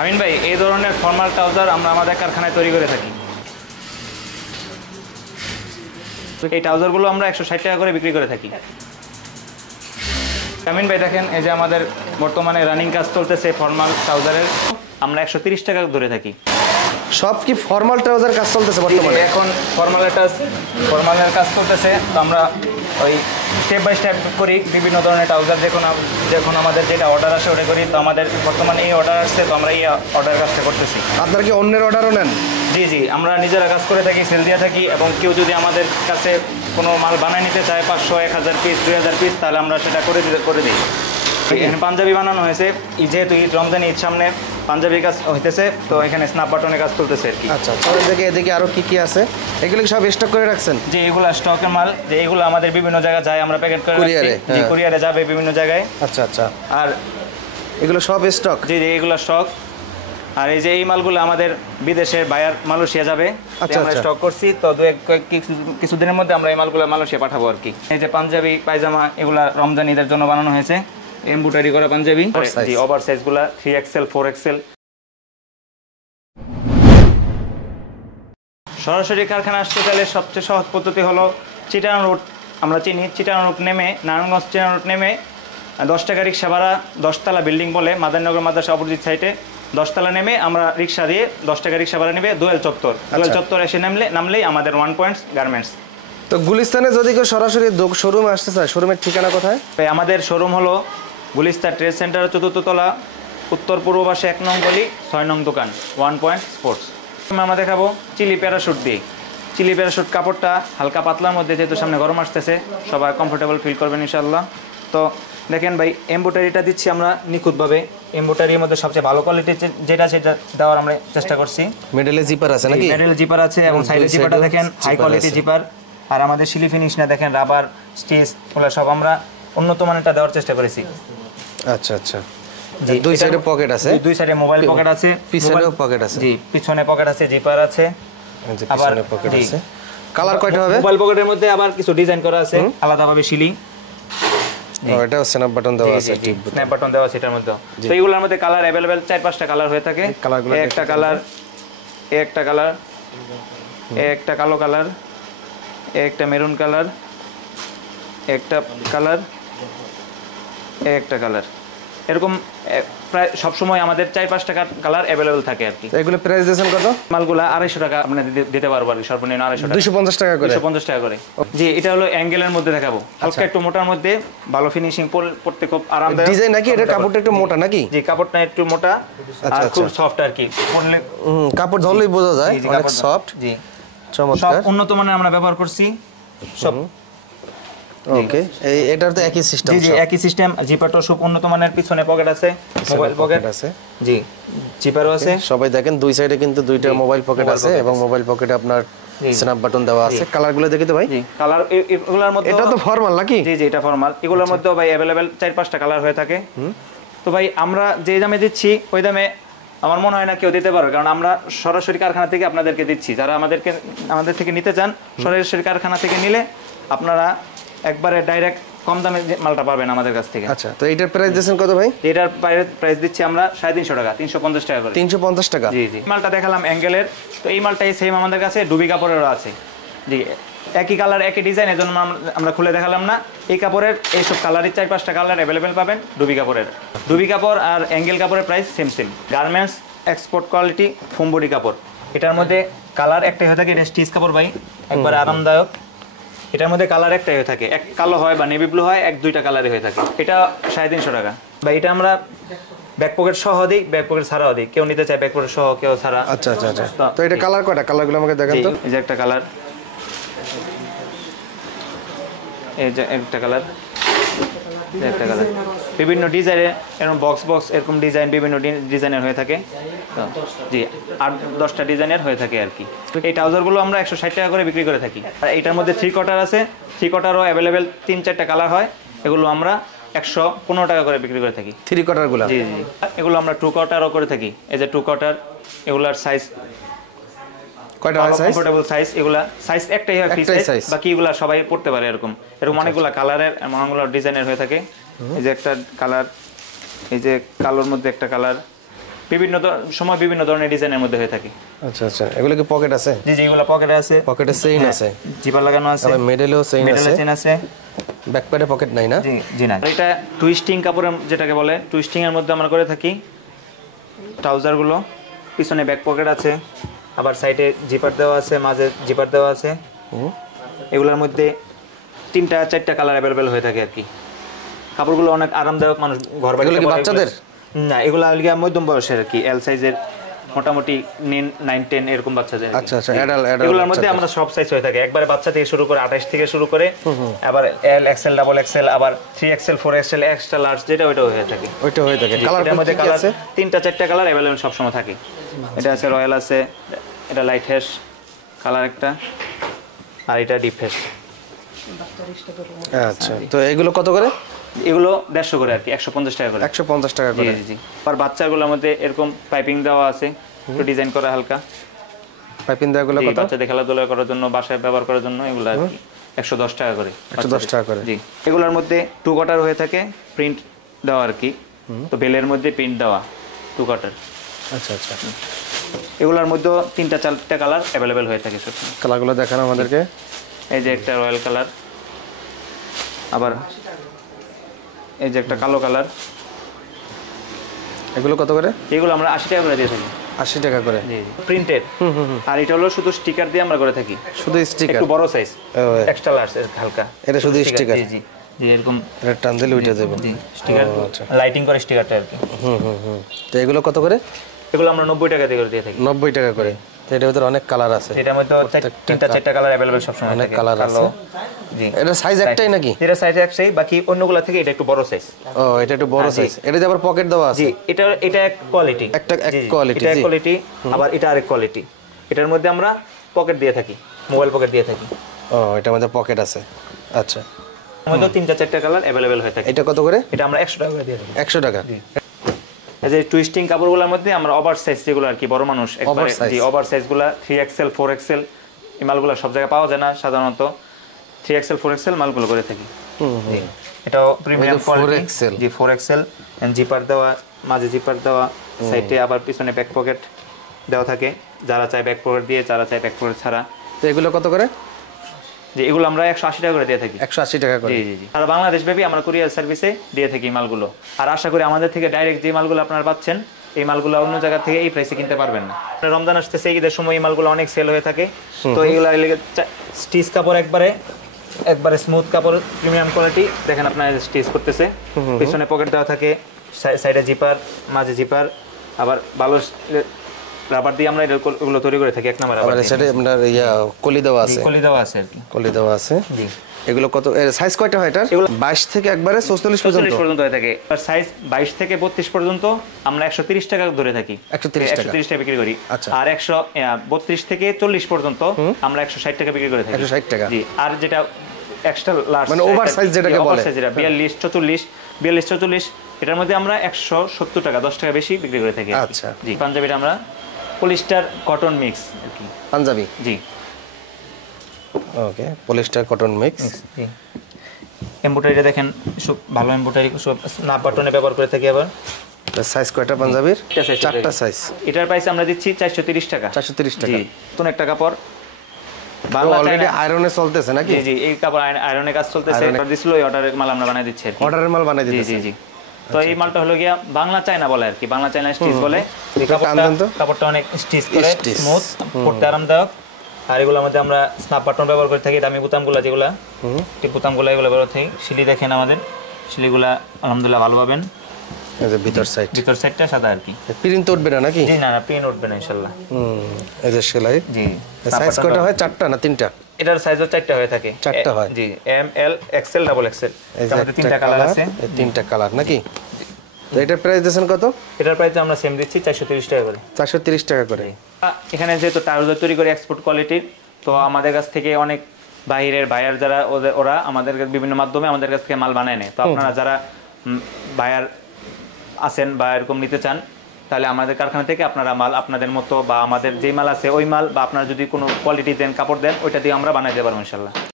আমিন ভাই, এই ধরনের ফর্মাল ট্রাউজার আমরা আমাদের কারখানায় তৈরি করে থাকি। এই ট্রাউজারগুলো আমরা 160 টাকা করে বিক্রি করে থাকি। আমিন ভাই দেখেন, এই যে আমাদের বর্তমানে রানিং কাজ চলতেছে ফর্মাল ট্রাউজারের, আমরা 130 টাকা ধরে থাকি। সব কি ফর্মাল ট্রাউজার কাজ চলতেছে বর্তমানে? এখন ফর্মালের কাজ চলতেছে, তো আমরা ওই স্টেপ বাই স্টেপ করি বিভিন্ন ধরনের ট্রাউজার, যখন আমাদের যেটা অর্ডার আসে ওটা করি। তো আমাদের বর্তমানে এই অর্ডার আসছে, তো আমরা এই অর্ডার কাজটা করতেছি। আপনারা কি অন্যের অর্ডারও নেন? জি জি, আমরা নিজেরা কাজ করে থাকি, সেল দিয়ে থাকি, এবং কেউ যদি আমাদের কাছে কোনো মাল বানায় নিতে চায় 500, 1000 পিস, 2000 পিস, তাহলে আমরা সেটা করে দিই। এখানে পাঞ্জাবি বানানো হয়েছে, যেহেতু ঈদ, রমজান ঈদ সামনে, পাঞ্জাবির কাজ হইতেছে, তো এখানে স্ন্যাপ বাটনের কাজ চলতেছে আর কি। আচ্ছা, এদিকে আরো কি কি আছে? এগুলো সব স্টক করে রাখছেন? যে এগুলো স্টকের মাল, যে এগুলো আমাদের বিভিন্ন জায়গায় যায়, আমরা প্যাকেট করে রাখছি, কুরিয়ারে যাবে বিভিন্ন জায়গায়। আচ্ছা আচ্ছা, আর এগুলো সব স্টক? জি জি, এগুলো স্টক। আর এই যে এই মালগুলো আমাদের বিদেশের বায়ার মালয়েশিয়া যাবে, আমরা স্টক করছি, তো কিছুদিনের মধ্যে আমরা এই মালগুলো মালয়েশিয়া পাঠাবো আর কি। এই যে পাঞ্জাবি, পায়জামা, এগুলা রমজান ঈদের জন্য বানানো হয়েছে, এমব্রয়ডারি করা পাঞ্জাবি, জি, ওভার সাইজগুলা 3XL, 4XL। সরাসরি কারখানা আসতে গেলে সবচেয়ে সহজ পদ্ধতি হলো চিটাগাং রোড, আমরা চিনি, চিটাগাং রোড নেমে, নারায়ণগঞ্জ চিটাগাং রোড নেমে 10 টাকা রিক্সা ভাড়া, 10 তলা বিল্ডিং বলে মাদারনগর মাদ্রাসা অপোজিট সাইডে 10 তলা নেমে আমরা রিক্সা দিয়ে 10 টাকা রিক্সা ভাড়া নেবে দোয়েল চত্বর। দোয়েল চত্বর এসে নামলেই আমাদের 1 পয়েন্টস গার্মেন্টস। তো গুলিস্তানে যদি কেউ সরাসরি শোরুমে আসতে চায়, শোরুমের ঠিকানা কোথায়? আমাদের শোরুম হলো গুলিস্তান ট্রেড সেন্টারের 4th তলা, উত্তর পূর্ব পাশে 1 নং গলি, 6 নং দোকান, 1 পয়েন্ট স্পোর্টস। আমরা দেখাবো চিলি প্যারাশুট দিয়ে। চিলি প্যারাশুট কাপড়টা হালকা পাতলার মধ্যে, যেহেতু সামনে গরম আসতেছে, সবাই কমফোর্টেবল ফিল করবেন ইনশাআল্লাহ। তো দেখেন ভাই, এমব্রয়ডারিটা দিচ্ছি আমরা নিখুঁতভাবে। এমব্রয়ডারির মধ্যে সবচেয়ে ভালো কোয়ালিটির যেটা সেটা দেওয়ার আমরা চেষ্টা করছি। মিডলে জিপার আছে নাকি? মিডলে জিপার আছে, এবং সাইডে জিপারটা দেখেন হাই কোয়ালিটি জিপার। আর আমাদের সিলি ফিনিশটা দেখেন, রাবার স্টিচ, ওগুলো সব আমরা উন্নত মানেরটা দেওয়ার চেষ্টা করেছি। আচ্ছা আচ্ছা, দুই সাইডে পকেট আছে, দুই সাইডে মোবাইল পকেট আছে, পিছনেও পকেট আছে। জি, পিছনে পকেট আছে, জিপার আছে, আবার পকেট আছে। কালার কয়টা হবে? মোবাইল পকেটের মধ্যে আবার কিছু ডিজাইন করা আছে আলাদাভাবে সিলি। এটাও স্ন্যাপ বাটন দেওয়া আছে, স্ন্যাপ বাটন দেওয়া আছে এটার মধ্যে। তো এইগুলোর মধ্যে কালার अवेलेबल 4-5টা কালার হয়ে থাকে। একটা কালার, একটা কালার, একটা কালো কালার, একটা মেরুন কালার, একটা কালার, একটা কালার, এরকম প্রায় সব সময় আমাদের 4-5টা কালার अवेलेबल থাকে আর কি। এগুলো প্রাইস দিয়েছেন কত? মালগুলা 250 টাকা আমরা দিতে পারবো আর কি, সর্বনিম্ন 250 টাকা, 250 টাকা করে, 250 টাকা করে। জি, এটা হলো অ্যাঙ্গেলের মধ্যে দেখাবো, হালকা একটু মোটার মধ্যে, ভালো ফিনিশিং, পড়তে খুব আরামদায়ক ডিজাইন নাকি? এটা কাপড়টা একটু মোটা নাকি? জি, কাপড়টা একটু মোটা আর খুব সফট আর কি, পরলে কাপড় ধরলেই বোঝা যায় অনেক সফট। জি, চমৎকার, সব উন্নত মানের আমরা ব্যবহার করছি সব। ওকে, এটার তো একই সিস্টেম? জি, একই সিস্টেম। জিপারটা সব উন্নত মানের, পিছনে পকেট আছে, মোবাইল পকেট আছে, জি, জিপারও আছে। সবাই দেখেন দুই সাইডে কিন্তু দুইটা মোবাইল পকেট আছে, এবং মোবাইল পকেটে আপনার স্ন্যাপ বাটন দেওয়া আছে। কালারগুলো দেখি তো ভাই। জি, কালার এগুলোর মধ্যে, এটা তো ফর্মাল নাকি? জি জি, এটা ফর্মাল। এগুলোর মধ্যে ভাই अवेलेबल 4-5টা কালার হয়ে থাকে। তো ভাই আমরা যে দামে দিচ্ছি ওই দামে আমার মনে হয় না কেউ দিতে পারবে, কারণ আমরা সরাসরি কারখানা থেকে আপনাদেরকে দিচ্ছি। যারা আমাদের থেকে নিতে চান, সরাসরি কারখানা থেকে নিলে আপনারা একবারে ডাইরেক্ট কম দামে মালটা পাবেন আমাদের কাছ থেকে। আচ্ছা, তো এটার প্রাইস দিয়েছেন কত ভাই? এটার প্রাইস দিচ্ছি আমরা 350 টাকা, 350 টাকা করে। 350 টাকা? জি জি। মালটা দেখালাম অ্যাঙ্গেলের, তো এই মালটাই সেম আমাদের কাছে ডুবি কাপড়েরও আছে। জি, একই কালার, একই ডিজাইন, এজন্য আমরা খুলে দেখালাম না। এই কাপড়ের এইসব কালারই 4-5টা কালার अवेलेबल পাবেন ডুবি কাপড়ের। ডুবি কাপড় আর অ্যাঙ্গেল কাপড়ের price same. Garments export quality foam body কাপড়। এটার মধ্যে কালার একটাই হয়ে থাকে, এটা স্টিচ কাপড় ভাই, একবারে আরামদায়ক। এটার মধ্যে কালার একটাই হয়ে থাকে, এক কালো হয় বা নেভি ব্লু হয়, 1-2টা কালারই হয়ে থাকে। এটা 350 টাকা ভাই। এটা আমরা ব্যাক পকেট সহ দিই, ব্যাক পকেট ছাড়াও দিই, কেউ নিতে চায় ব্যাক পকেট সহ, কেউ ছাড়া। আচ্ছা আচ্ছা আচ্ছা, তো এটা কালার কয়টা? কালারগুলো আমাকে দেখান তো। এই যে একটা কালার, এই যে একটা কালার, একটা কালার, বিভিন্ন ডিজাইনের, এরকম বক্স এরকম ডিজাইন, বিভিন্ন ডিজাইনের হয়ে থাকে। জি, 8-10টা ডিজাইনের হয়ে থাকে আর কি। এই ট্রাউজারগুলো আমরা 160 টাকা করে বিক্রি করে থাকি। আর এইটার মধ্যে 3 কোয়ার্টার আছে, 3 কোয়ার্টারও अवेलेबल 3-4টা কালার হয়। এগুলো আমরা 115 টাকা করে বিক্রি করে থাকি। 3 কোয়ার্টারগুলো? জি জি, এগুলো আমরা 2 কোয়ার্টারও করে থাকি। এই যে 2 কোয়ার্টার, এগুলার সাইজ কয়টা হয়? সাইজ কমফোর্টেবল সাইজ, এগুলা সাইজ একটাই হয়, ফ্রি সাইজ, বাকি এগুলা সবাই পড়তে পারে। এরকম অনেকগুলো কালারের, অনেকগুলো ডিজাইনের হয়ে থাকে। এই যে একটা কালার, এই যে কালোর মধ্যে একটা কালার, বিভিন্ন সময় বিভিন্ন ধরনের ডিজাইনের মধ্যে হয়ে থাকে। আচ্ছা আচ্ছা, এগুলো কি পকেট আছে? জি জি, এগুলো পকেটে আছে, পকেটে চেইন আছে, জিপার লাগানো আছে, আবার মিডলেও চেইন আছে, মিডলে চেইন আছে, ব্যাকপ্যাডে পকেট নাই না? জি জি না। এটা টুইস্টিং কাপড়ের যেটাকে বলে, টুইস্টিং এর মধ্যে আমরা করে থাকি ট্রাউজার গুলো। পিছনে ব্যাক পকেট আছে, আবার সাইডে জিপার দেওয়া আছে, মাঝে জিপার দেওয়া আছে। এগুলোর মধ্যে 3-4টা কালার অ্যাভেলেবেল হয়ে থাকে আর কি। কাপড়গুলো অনেক আরামদায়ক, মানুষ ঘর বাড়িতে। এগুলো কি বাচ্চাদের? না, এগুলো লিগা মধ্যম বয়সের আর কি, এল সাইজের, মোটামুটি 9-10 এরকম বাচ্চাদের। আচ্ছা আচ্ছা, অ্যাডাল্ট এগুলোর মধ্যে আমরা সব সাইজ হয়ে থাকে, একবারে বাচ্চা থেকে শুরু করে 28 থেকে শুরু করে, আবার এল এক্সএল, ডাবল এক্সএল, আবার 3XL, 4XL, এক্সট্রা লার্জ, যেটা ওইটা হয়ে থাকে। ওইটা হয়ে থাকে। কালারের মধ্যে কালার আছে 3-4টা কালার অ্যাভেলেবেল সব সময় থাকে। এটা আছে রয়্যাল আছে, এটা লাইট হ্যাশ কালার একটা, আর এটা ডিপ হ্যাশ। আচ্ছা, তো এগুলো কত করে? এগুলো 150 করে আর কি, 150 টাকা করে। 150 টাকা করে। জি জি। আর বাচ্চাগুলোর মধ্যে এরকম পাইপিং দেওয়া আছে, একটু ডিজাইন করা হালকা। পাইপিং দেওয়াগুলো কত? বাচ্চাদের খেলাধুলা করার জন্য, বাসায় ব্যবহার করার জন্য এগুলো আর কি 110 টাকা করে। 110 টাকা করে। জি। এগুলোর মধ্যে 2 কোয়ার্টার হয়ে থাকে, প্রিন্ট দেওয়া আর কি। তো বেলের মধ্যে প্রিন্ট দেওয়া 2 কোয়ার্টার। আচ্ছা আচ্ছা, এগুলোর মধ্যে 3-4টা কালার অ্যাভেলেবেল হয়ে থাকে সব। কালারগুলো দেখানো আমাদেরকে। এই যে একটা রয়্যাল কালার, আবার এই যে একটা কালো কালার। এগুলো কত করে? এগুলো আমরা 80 টাকা করে দিয়ে থাকি। 80 টাকা করে। জি জি, প্রিন্টেড। আর এটা হলো শুধু স্টিকার দিয়ে আমরা করে থাকি, শুধু স্টিকার, একটু বড় সাইজ, এক্সট্রা লার্জ হালকা। এটা শুধু স্টিকার। জি জি জি, এরকম এটা টান দিলে উঠে যাবে। জি, স্টিকার লাইটিং করে স্টিকারটা আর কি। তো এগুলো কত করে? এগুলো আমরা 90 টাকা দিয়ে করে দিয়ে থাকি। 90 টাকা করে। তো এটার ভিতরে অনেক কালার আছে। এটার মধ্যে 3-4টা কালার अवेलेबल সব সময় থাকে। অনেক কালার আছে। জি, এটা সাইজ একটাই নাকি? এটা সাইজ একটাই, বাকি অন্যগুলা থেকে এটা একটু বড় সাইজ। ও, এটা একটু বড় সাইজ। এটাতে আবার পকেট দেওয়া আছে। জি, এটা এক কোয়ালিটি, একটা এক কোয়ালিটি। এটা এক কোয়ালিটি, আবার এটা আরেক কোয়ালিটি। এটার মধ্যে আমরা পকেট দিয়ে থাকি, মোবাইল পকেট দিয়ে থাকি। ও, এটার মধ্যে পকেট আছে। আচ্ছা, এর মধ্যে 3-4টা কালার अवेलेबल হয়ে থাকে। এটা কত করে? এটা আমরা 100 টাকা করে দিয়ে থাকি। 100 টাকা। এই যে টুইস্টিং কাপড়গুলোর মধ্যে আমরা ওভার সাইজ যেগুলো আর কি, বড় মানুষ একবারে, জি ওভার সাইজগুলো 3XL, 4XL, এই মালগুলো সব জায়গায় পাওয়া যায় না সাধারণত। 3XL, 4XL মালগুলো করে থাকি। জি, এটাও প্রিমিয়াম কোয়ালিটি। 4XL। জি, 4XL, জিপার দেওয়া, মাঝে জিপার দেওয়া, সাইডে আবার পিছনে ব্যাক পকেট দেওয়া থাকে। যারা চায় ব্যাক পকেট দিয়ে, যারা চায় ব্যাক পকেট ছাড়া। তো এগুলো কত করে? যে এগুলো আমরা 180 টাকা করে দিয়ে থাকি। 180 টাকা করে। জি জি জি। আর বাংলাদেশ ব্যাপী আমরা কুরিয়ার সার্ভিসে দিয়ে থাকি মালগুলো। আর আশা করি আমাদের থেকে ডাইরেক্ট যে মালগুলো আপনারা পাচ্ছেন, এই মালগুলো অন্য জায়গা থেকে এই প্রাইসে কিনতে পারবেন না। রমজান আসতেছে, ঈদের সময় এই মালগুলো অনেক সেল হয়ে থাকে। তো এইগুলো স্টিচ কাপড়, একবারে স্মুথ কাপড়, প্রিমিয়াম কোয়ালিটি। দেখেন আপনার স্টিচ করতেছে, পিছনে পকেট দেওয়া থাকে, সাইডে জিপার, মাঝে জিপার, আবার ভালো রাবার দিয়ে আমরা এগুলো তৈরি করে থাকি। এক নাম্বার রাবার দিয়ে। সেটা আপনার কলি দেওয়া আছে। কলি দেওয়া আছে আর কি। কলি দেওয়া আছে। জি। এগুলো কত সাইজ কয়টা হয় এটার? 22 থেকে একবারে 44 পর্যন্ত হয়ে থাকে। আর সাইজ 22 থেকে 32 পর্যন্ত আমরা 130 টাকা ধরে থাকি। 130 টাকা। 130 টাকা বিক্রি করি। আচ্ছা। আর 132 থেকে 40 পর্যন্ত আমরা 160 টাকা বিক্রি করে থাকি। 160 টাকা। জি। আর যেটা এক্সট্রা লার্জ, মানে ওভার সাইজ যেটাকে বলে, ওভার সাইজ যেটা 42, 44, এটার মধ্যে আমরা 170 টাকা, 10 টাকা বেশি বিক্রি করে থাকি। আচ্ছা। জি। পাঞ্জাবিটা আমরা পলিস্টার কটন মিক্স আর কি। পাঞ্জাবি। জি। ওকে, পলিস্টার কটন মিক্স। জি। এমব্রয়ডারিটা দেখেন, সব ভালো এমব্রয়ডারি, সব স্ন্যাপ বাটনে ব্যবহার করে থাকি। আবার সাইজ কয়টা পাঞ্জাবির? 4টা সাইজ। এটার প্রাইস আমরা দিচ্ছি 430 টাকা। 430 টাকা। জি। নতুন একটা কাপড়, বাংলা অলরেডি আয়রনে চলতেছে নাকি? জি জি, এই কাপড় আয়রনে কাজ চলতেছে। অর্ডার দিছিল, এই অর্ডারের মাল আমরা বানাই দিচ্ছি। অর্ডারের মাল বানাই জি দিতেছে। জি জি। তো এই মালটা হলো গিয়া বাংলা চায়না বলে আর কি, বাংলা চায়না স্টিচ বলে। এই কাপড়টা অনেক স্টিচ করে, স্মুথ, পরতে আরামদায়ক। আর এগুলোর মধ্যে আমরা স্ন্যাপ বাটন ব্যবহার করে থাকি, দামি বোতামগুলো যেগুলা, টিপ বোতামগুলো এগুলো ব্যবহার থাকি। শিলি দেখেন আমাদের, শিলিগুলা আলহামদুলিল্লাহ ভালো পাবেন। এই যে ভিতর সাইডটা সাদা আর কি। প্রিন্ট উঠবে না নাকি? জি না না, প্রিন্ট উঠবে না ইনশাআল্লাহ। এই যে সেলাই। জি। সাইজ কয়টা হয়? 4টা না 3টা? এটার সাইজও 4টা হয়ে থাকে। 4টা হয়। জি, এম, এল, এক্সেল, ডাবল এক্সেল। এই যে আমাদের 3টা কালার আছে। 3টা কালার নাকি? তো এটার প্রাইস দিয়েছেন কত? এটার প্রাইস আমরা সেম দিচ্ছি 430 টাকা করে। 430 টাকা করে। এখানে যেহেতু ট্রাউজার তৈরি করে এক্সপোর্ট কোয়ালিটির, তো আমাদের কাছ থেকে অনেক বাইরের বায়ার যারা, ওরা আমাদের বিভিন্ন মাধ্যমে আমাদের কাছ থেকে মাল বানায় নেয়। তো আপনারা যারা বায়ার আছেন বা এরকম নিতে চান, তাহলে আমাদের কারখানা থেকে আপনারা মাল আপনাদের মতো, বা আমাদের যেই মাল আছে ওই মাল, বা আপনারা যদি কোনো কোয়ালিটি দেন, কাপড় দেন, ওইটা দিয়ে আমরা বানাই দিতে পারবো ইনশাল্লাহ।